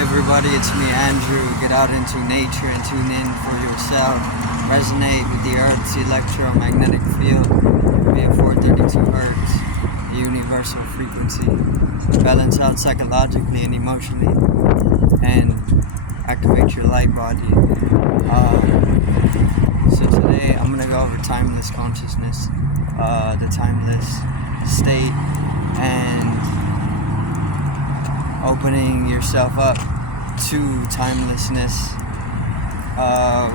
Everybody, it's me, Andrew. Get out into nature and tune in for yourself. Resonate with the Earth's electromagnetic field via 432 Hertz, the universal frequency. Balance out psychologically and emotionally, and activate your light body. So today I'm gonna go over timeless consciousness, the timeless state, and opening yourself up to timelessness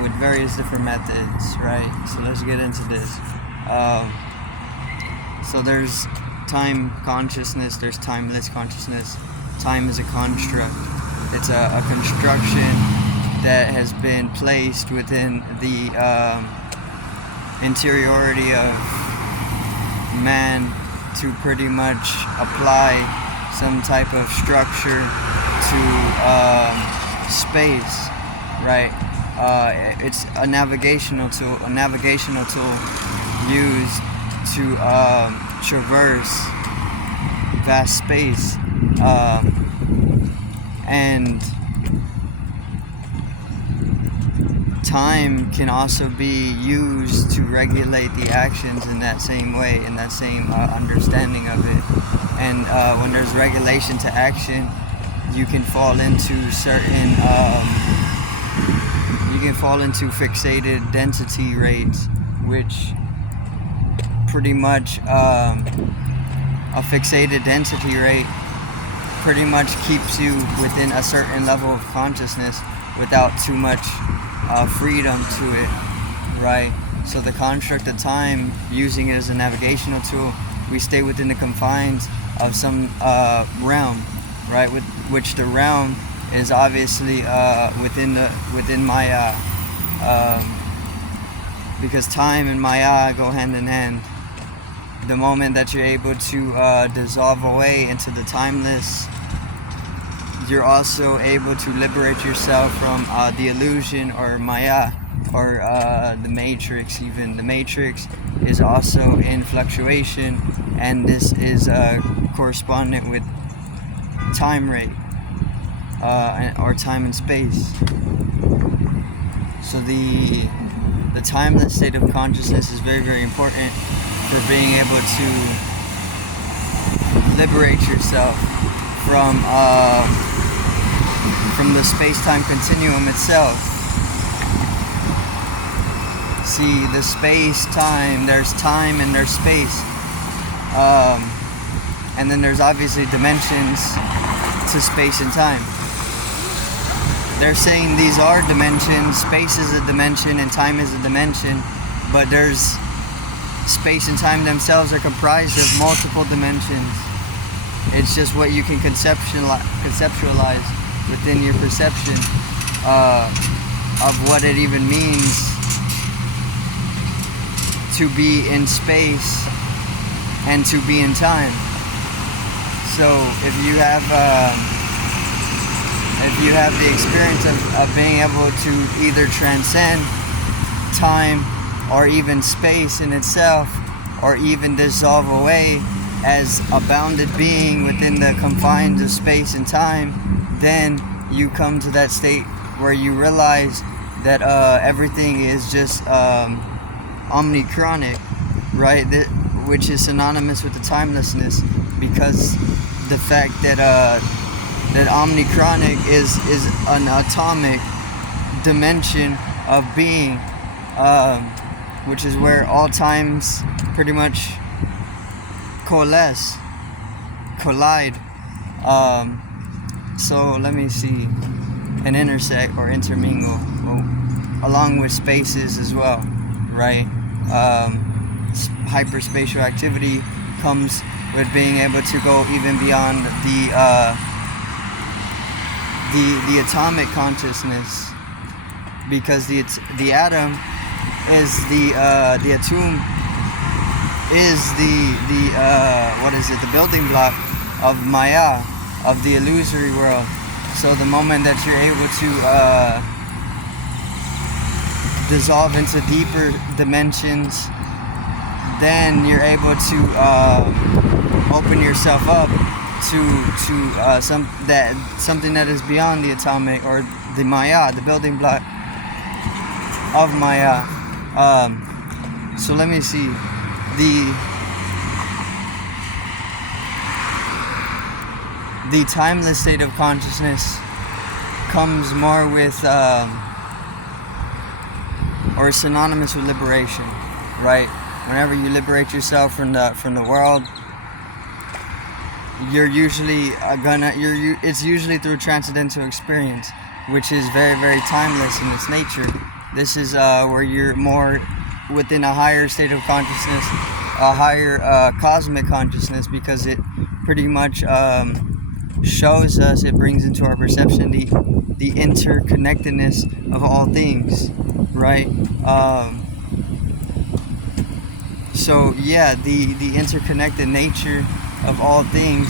with various different methods, right? So let's get into this. So there's time consciousness, there's timeless consciousness. Time is a construct. It's a construction that has been placed within the interiority of man to pretty much apply some type of structure to space, right? It's a navigational tool used to traverse vast space, and time can also be used to regulate the actions in that same way, in that same understanding of it. And when there's regulation to action, you can fall into certain fixated density rates, which pretty much a fixated density rate pretty much keeps you within a certain level of consciousness without too much freedom to it, right? So the construct of time, using it as a navigational tool, we stay within the confines of some realm, right? With which the realm is obviously within Maya, because time and Maya go hand in hand. The moment that you're able to dissolve away into the timeless, you're also able to liberate yourself from the illusion or Maya, or the Matrix. Even the Matrix is also in fluctuation, and this is correspondent with time rate, or time and space. So the timeless state of consciousness is very, very important for being able to liberate yourself from the space-time continuum itself. See, the space-time, there's time and there's space, and then there's obviously dimensions to space and time. They're saying these are dimensions, space is a dimension and time is a dimension, but there's space and time themselves are comprised of multiple dimensions. It's just what you can conceptualize within your perception of what it even means to be in space and to be in time. So if you have the experience of being able to either transcend time or even space in itself, or even dissolve away as a bounded being within the confines of space and time, then you come to that state where you realize that everything is just omnichronic, right? Which is synonymous with the timelessness, because the fact that omnichronic is an atomic dimension of being, which is where all times pretty much collide. So let me see, and intersect or intermingle, along with spaces as well, right? Hyperspatial activity comes with being able to go even beyond the atomic consciousness, because the atom is the atom is the building block of Maya, of the illusory world. So the moment that you're able to dissolve into deeper dimensions, then you're able to open yourself up something that is beyond the atomic, or the Maya, the building block of Maya. So let me see. The timeless state of consciousness comes more with, or synonymous with liberation, right? Whenever you liberate yourself from the world, you're usually it's usually through a transcendental experience, which is very, very timeless in its nature. This is where you're more within a higher state of consciousness, a higher cosmic consciousness, because it pretty much shows us, it brings into our perception the interconnectedness of all things, right? So yeah, the interconnected nature of all things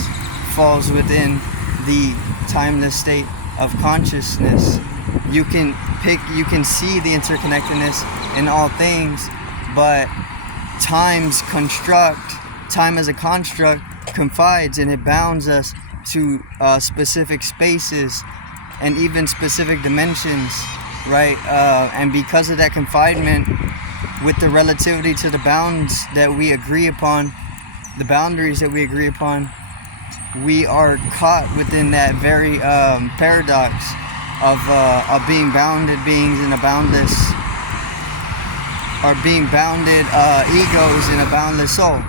falls within the timeless state of consciousness. You can see the interconnectedness in all things, but time as a construct confides, and it bounds us to specific spaces and even specific dimensions, right? And because of that confinement, with the relativity to the bounds that we agree upon, the boundaries that we agree upon, we are caught within that very paradox of being bounded beings in a boundless, or being bounded egos in a boundless soul,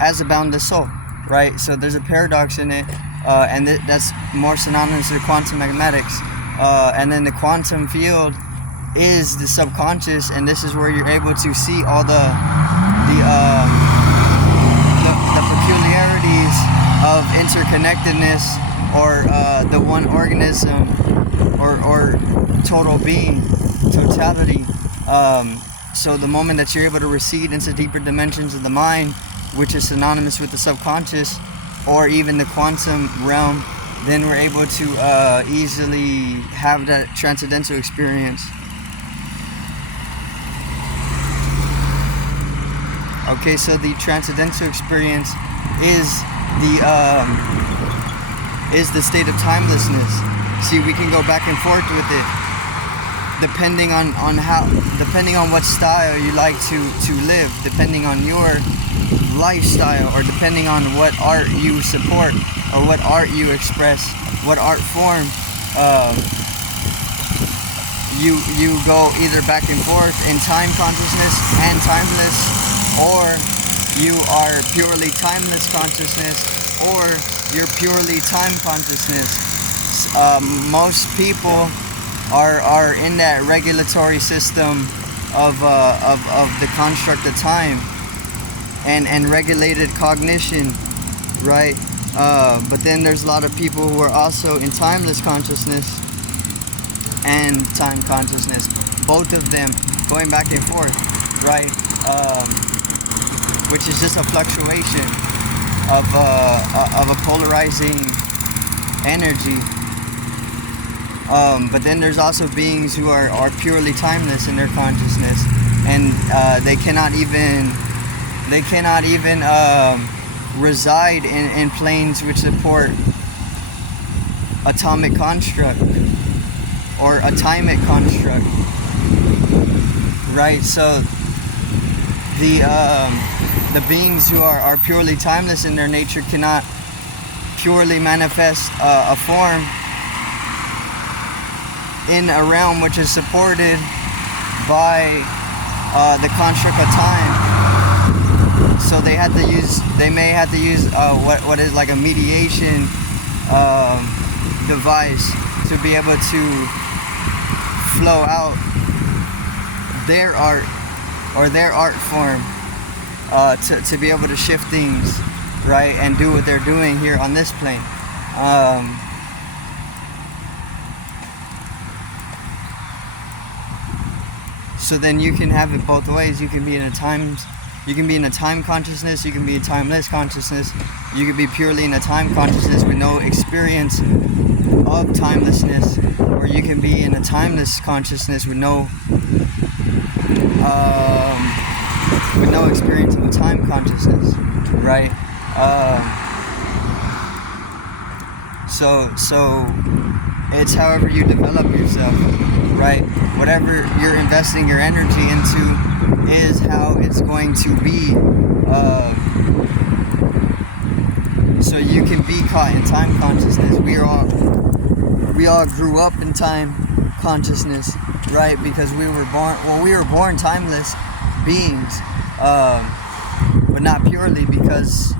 as a boundless soul, right? So there's a paradox in it, and that's more synonymous with quantum mathematics. And then the quantum field is the subconscious, and this is where you're able to see all the peculiarities of interconnectedness, or the one organism, or total being, totality. So the moment that you're able to recede into deeper dimensions of the mind, which is synonymous with the subconscious, or even the quantum realm, then we're able to easily have that transcendental experience. Okay, so the transcendental experience is the state of timelessness. See, we can go back and forth with it, depending on what style you like to live, depending on your lifestyle, or depending on what art you support, or what art you express, what art form you go either back and forth in time consciousness and timeless, or you are purely timeless consciousness, or you're purely time consciousness. Most people are in that regulatory system of the construct of time and regulated cognition, right? But then there's a lot of people who are also in timeless consciousness and time consciousness, both of them going back and forth, right? Which is just a fluctuation of a polarizing energy. But then there's also beings who are purely timeless in their consciousness, and they cannot even reside in planes which support atomic construct or atomic construct, right? So the beings who are purely timeless in their nature cannot purely manifest a form in a realm which is supported by the construct of time. So they may have to use what is like a mediation device to be able to flow out their art, or their art form, to be able to shift things, right, and do what they're doing here on this plane. So then you can have it both ways. You can be in a time consciousness, you can be a timeless consciousness, you can be purely in a time consciousness with no experience of timelessness, or you can be in a timeless consciousness with no experience of a time consciousness, right? So it's however you develop yourself, right? Whatever you're investing your energy into is how it's going to be. So you can be caught in time consciousness. We all grew up in time consciousness, right? Because we were born timeless beings, but not purely, because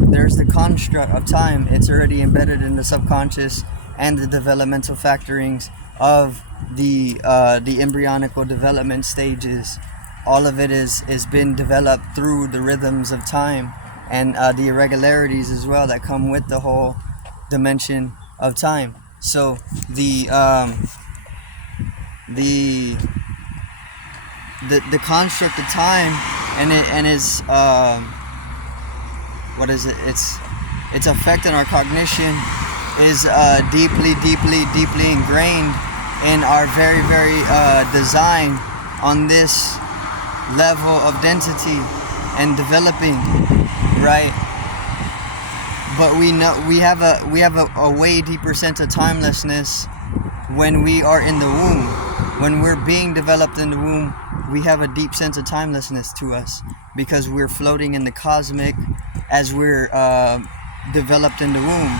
there's the construct of time. It's already embedded in the subconscious and the developmental factorings of the embryonical development stages. All of it is been developed through the rhythms of time and the irregularities as well that come with the whole dimension of time. So the construct of time and its what is it? Its effect on our cognition is deeply ingrained in our very design on this level of density and developing, right? But we know we have a way deeper sense of timelessness when we are in the womb. When we're being developed in the womb, we have a deep sense of timelessness to us, because we're floating in the cosmic as we're developed in the womb.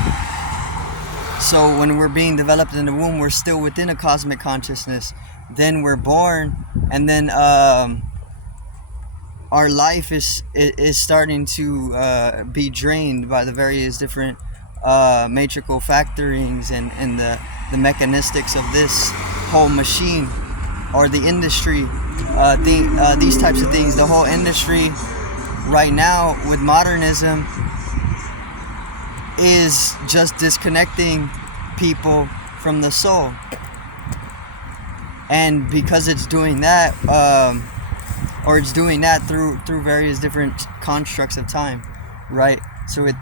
So when we're being developed in the womb, we're still within a cosmic consciousness. Then we're born, and then our life is starting to be drained by the various different matrical factorings and the mechanistics of this whole machine, or the industry, these types of things. The whole industry right now with modernism is just disconnecting people from the soul. And because it's doing that, or it's doing that through various different constructs of time, right? So it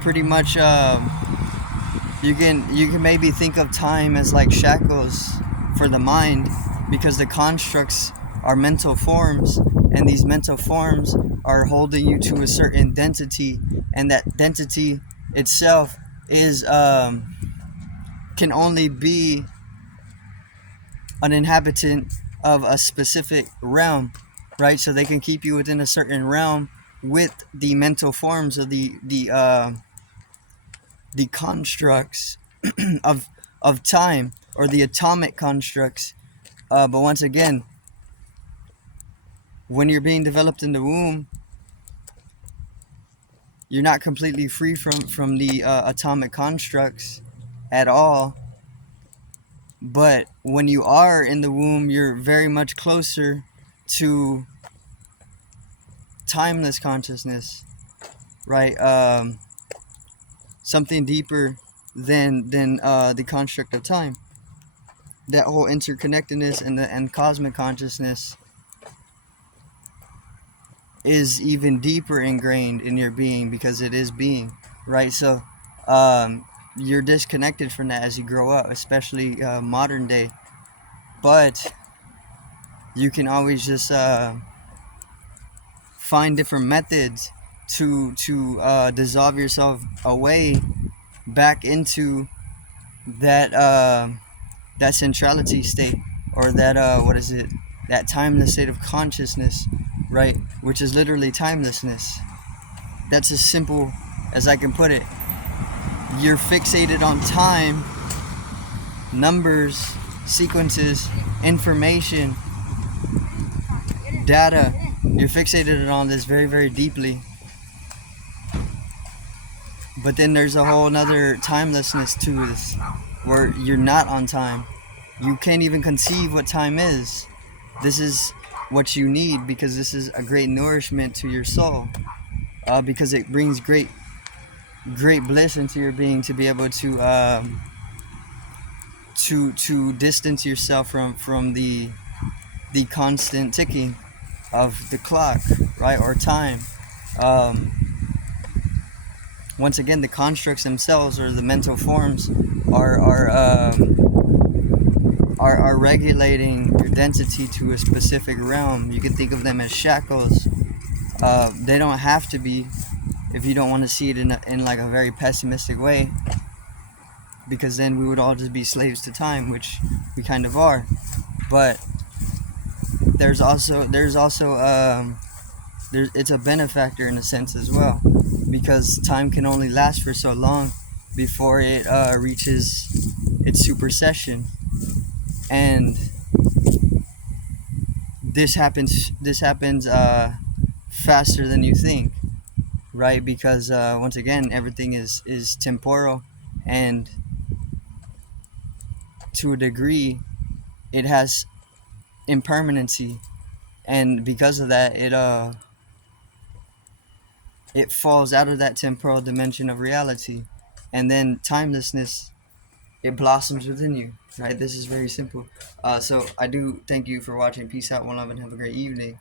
pretty much you can maybe think of time as like shackles for the mind, because the constructs are mental forms, and these mental forms are holding you to a certain density, and that density itself is can only be an inhabitant of a specific realm, right? So they can keep you within a certain realm with the mental forms of the constructs of time, or the atomic constructs. But once again, when you're being developed in the womb, you're not completely free from the atomic constructs at all. But when you are in the womb, you're very much closer to timeless consciousness, right? Something deeper than the construct of time. That whole interconnectedness and cosmic consciousness is even deeper ingrained in your being, because it is being, right? So you're disconnected from that as you grow up, especially modern day. But you can always just find different methods to dissolve yourself away back into that centrality state, or that that timeless state of consciousness, right? Which is literally timelessness. That's as simple as I can put it. You're fixated on time, numbers, sequences, information, data. You're fixated on this very deeply. But then there's a whole nother timelessness to this, where you're not on time. You can't even conceive what time is. This is what you need, because this is a great nourishment to your soul, because it brings great bliss into your being, to be able to distance yourself from the constant ticking of the clock, right, or time. Once again, the constructs themselves, or the mental forms, are regulating your density to a specific realm. You can think of them as shackles. They don't have to be, if you don't want to see it in like a very pessimistic way, because then we would all just be slaves to time, which we kind of are. But it's a benefactor in a sense as well, because time can only last for so long before it reaches its supersession. And this happens faster than you think, right? Because once again, everything is temporal, and to a degree it has impermanency, and because of that, it falls out of that temporal dimension of reality, and then timelessness, it blossoms within you, right? This is very simple. So I do thank you for watching. Peace out, one love, and have a great evening.